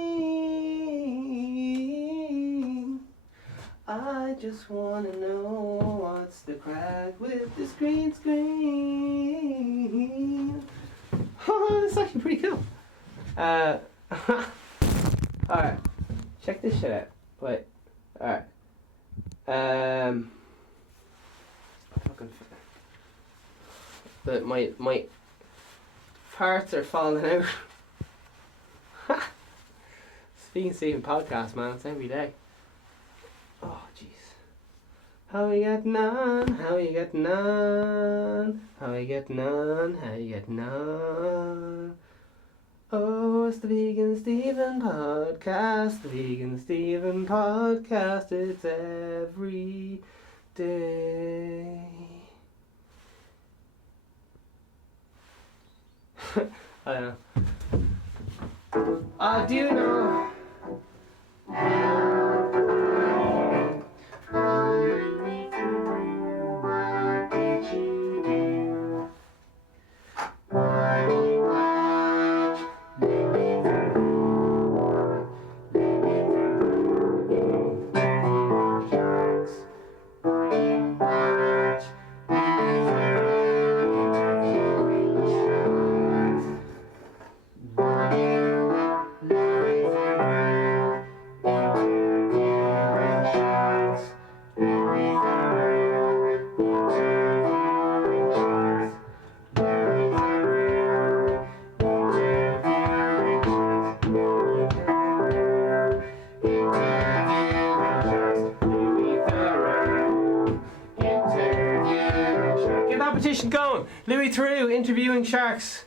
I just wanna know what's the crack with this green screen. Oh, that's actually pretty cool. Alright, check this shit out. Wait, alright. But my parts are falling out. Speaking Stephen podcast, man, it's every day. Oh jeez. How you getting on? How you getting on? How you getting on? How you getting on? Oh, it's the Vegan Stephen podcast. The Vegan Stephen podcast. It's every day. I don't know. I do know. What did you do? What do you watch? Living through. Sharks. What do you watch? Living going. Louis Theroux interviewing sharks.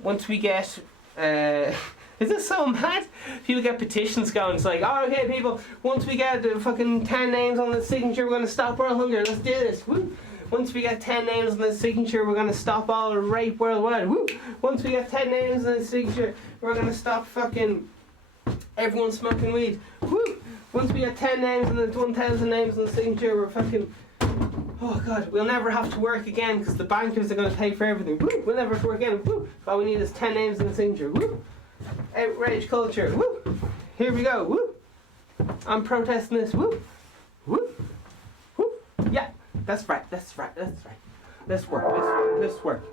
Once we get is this so mad? People get petitions going. It's like, oh, okay, people, once we get fucking 10 names on the signature, we're going to stop world hunger. Let's do this. Woo. Once we get 10 names on the signature, we're going to stop all rape worldwide. Woo. Once we get 10 names on the signature, we're going to stop fucking everyone smoking weed. Woo. Once we get 10 names and the 1,000 names on the signature, we're fucking, oh god, we'll never have to work again because the bankers are going to pay for everything. Woo! We'll never have to work again. Woo! All we need is 10 names in the signature. Woo! Outrage culture. Woo! Here we go. Woo! I'm protesting this. Woo! Woo! Woo! Yeah, that's right. That's right. That's right. Let's work. Let's work.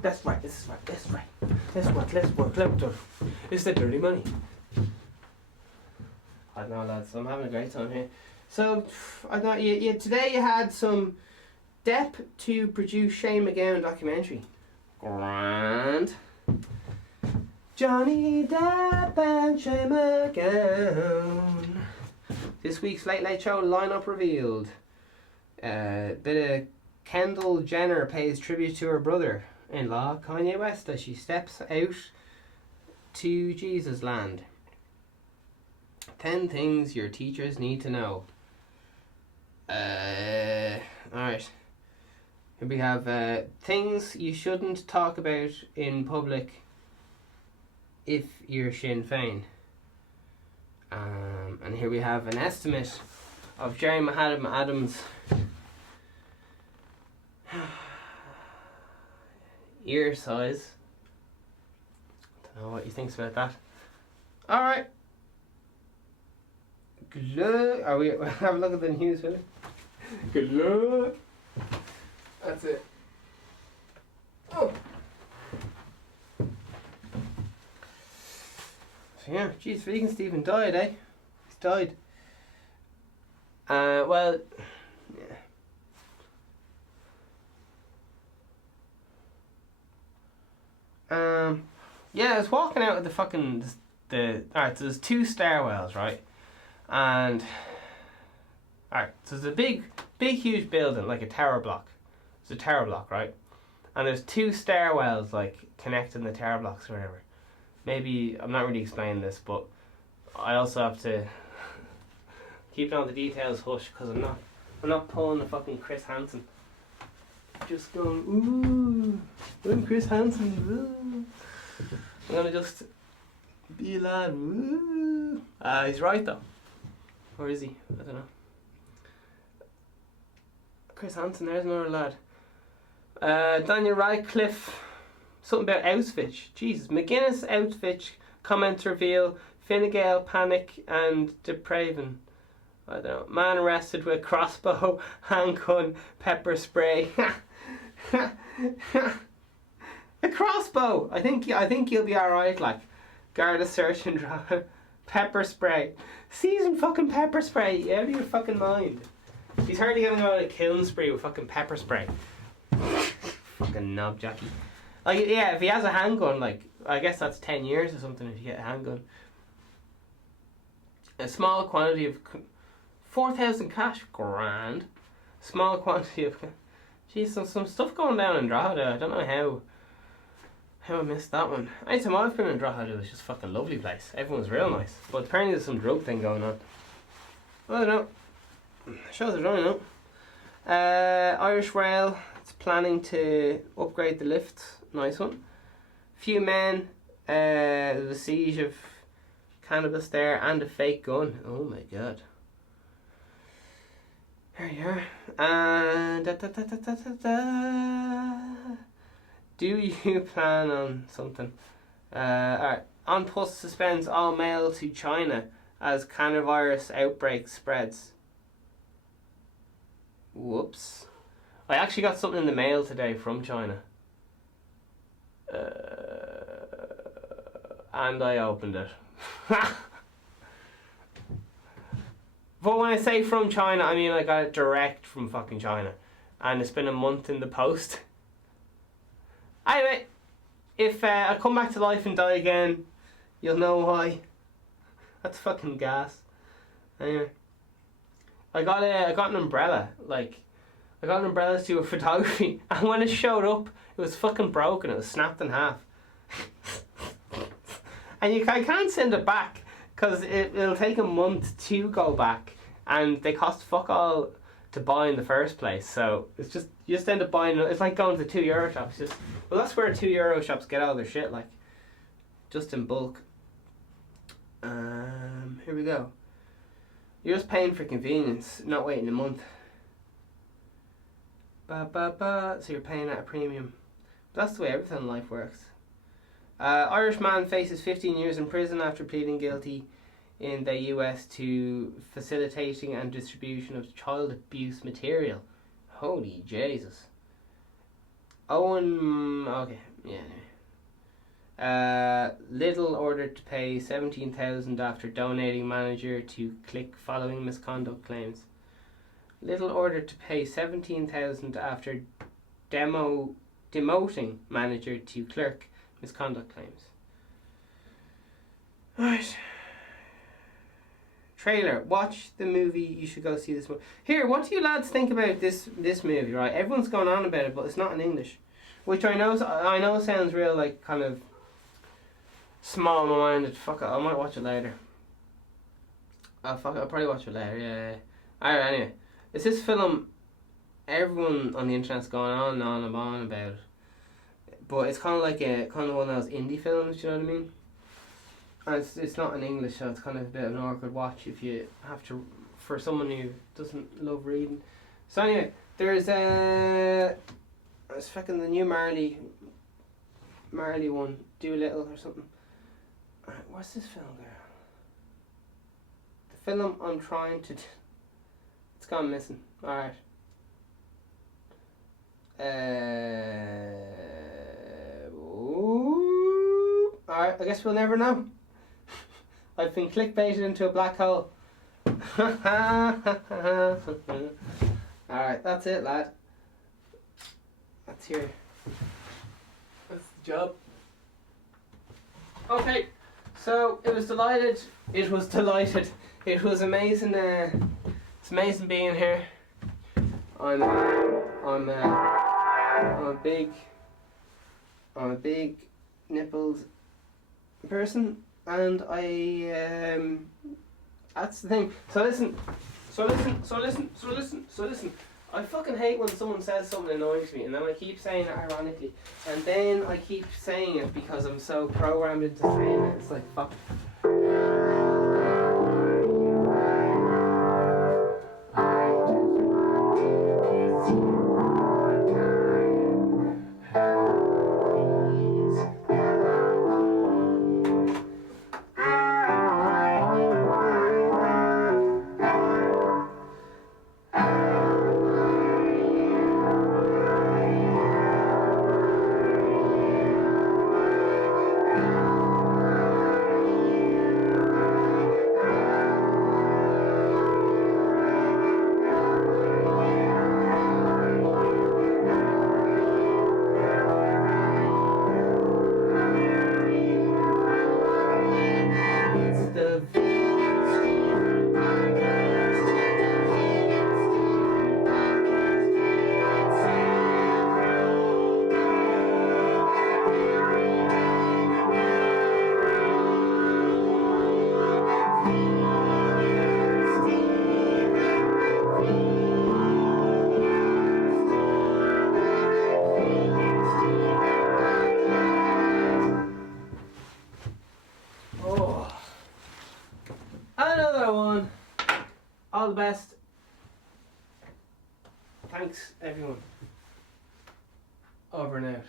That's right. This is right. That's right. Let's work. Let's work. Let's work. It's the dirty money. I don't know, lads. I'm having a great time here. So, I thought today you had some Depp to produce Shane MacGowan documentary. Grand. Johnny Depp and Shane MacGowan. This week's Late Late Show lineup revealed. Bit of Kendall Jenner pays tribute to her brother-in-law, Kanye West, as she steps out to Jesus land. 10 things your teachers need to know. Alright. Here we have things you shouldn't talk about in public if you're Sinn Féin. And here we have an estimate of Jerry Adams' ear size. Don't know what he thinks about that. Alright. Good luck. Are we have a look at the news, will we? Good luck. That's it. Oh. yeah, geez, Vegan Stephen died, eh? He's died. Well, yeah. Yeah, I was walking out of the fucking alright, so there's 2 stairwells, right? And alright, so there's a big huge building, like a tower block. It's a tower block, right? And there's 2 stairwells like connecting the tower blocks or whatever. Maybe I'm not really explaining this, but I also have to keep all the details hush because I'm not pulling the fucking Chris Hansen. Just going, ooh, I'm Chris Hansen. Ooh. I'm gonna just be a lad. Ooh. He's right though. Or is he? I don't know. Chris Hansen, there's another lad. Daniel Radcliffe. Something about Auschwitz. Jesus. McGuinness, Auschwitz. Comments reveal Fine Gael panic and depraving. I don't know. Man arrested with crossbow, handgun, pepper spray. A crossbow. I think you'll be alright. Like, guard a search and drive. Pepper spray. Seasoned fucking pepper spray. Out of your fucking mind. He's hardly gonna go on a killing spree with fucking pepper spray. Fucking knob jockey. Like, yeah, if he has a handgun, like, I guess that's 10 years or something if you get a handgun. A small quantity of 4,000 cash, grand. Small quantity of, geez, some stuff going down in Drogheda. I don't know how I missed that one. Anytime I've been in Drogheda, it was just a fucking lovely place. Everyone's real nice, but apparently there's some drug thing going on. I don't know. Shows are running up. Irish Rail, it's planning to upgrade the lift. Nice one. Few men, the siege of cannabis there, and a fake gun. Oh my god. There you are. And do you plan on something? Alright. On Post suspends all mail to China as coronavirus outbreak spreads. Whoops. I actually got something in the mail today from China. And I opened it. But when I say from China, I mean I got it direct from fucking China. And it's been a month in the post. Anyway, if I come back to life and die again, you'll know why. That's fucking gas. Anyway. I got an umbrella. Like, I got an umbrella to do a photography. And when it showed up, it was fucking broken. It was snapped in half. And I can't send it back because it'll take a month to go back, and they cost fuck all to buy in the first place. So it's just, you just end up buying. It's like going to the €2 shops. Well, that's where €2 shops get all their shit, like, just in bulk. Here we go. You're just paying for convenience, not waiting a month. So you're paying at a premium. That's the way everything in life works. Irish man faces 15 years in prison after pleading guilty in the US to facilitating and distribution of child abuse material. Holy Jesus. Owen, okay, yeah. Little ordered to pay 17,000 after donating manager to Click following misconduct claims. Little ordered to pay 17,000 after demoting manager to clerk misconduct claims. Right. Trailer. Watch the movie. You should go see this movie. Here, what do you lads think about this movie? Right, everyone's going on about it, but it's not in English, which I know sounds real, like, kind of small-minded. Fuck it, I might watch it later. Oh fuck it, I'll probably watch it later. Yeah. Alright, anyway, it's this film. Everyone on the internet's going on and on about it. But it's kind of like one of those indie films, you know what I mean? And it's not in English, so it's kind of a bit of an awkward watch if you have to, for someone who doesn't love reading. So anyway, there's it's fucking the new Marley one, Doolittle or something. What's this film, girl? The film I'm trying to... It's gone missing. Alright. Alright, I guess we'll never know. I've been clickbaited into a black hole. Alright, that's it, lad. That's the job. Okay, so it was delighted. It was delighted. It was amazing. It's amazing being here. I'm a big nipples person, and that's the thing. So listen. I fucking hate when someone says something annoys me, and then I keep saying it ironically, and then I keep saying it because I'm so programmed into saying it. It's like, fuck. Another one. All the best. Thanks, everyone. Over and out.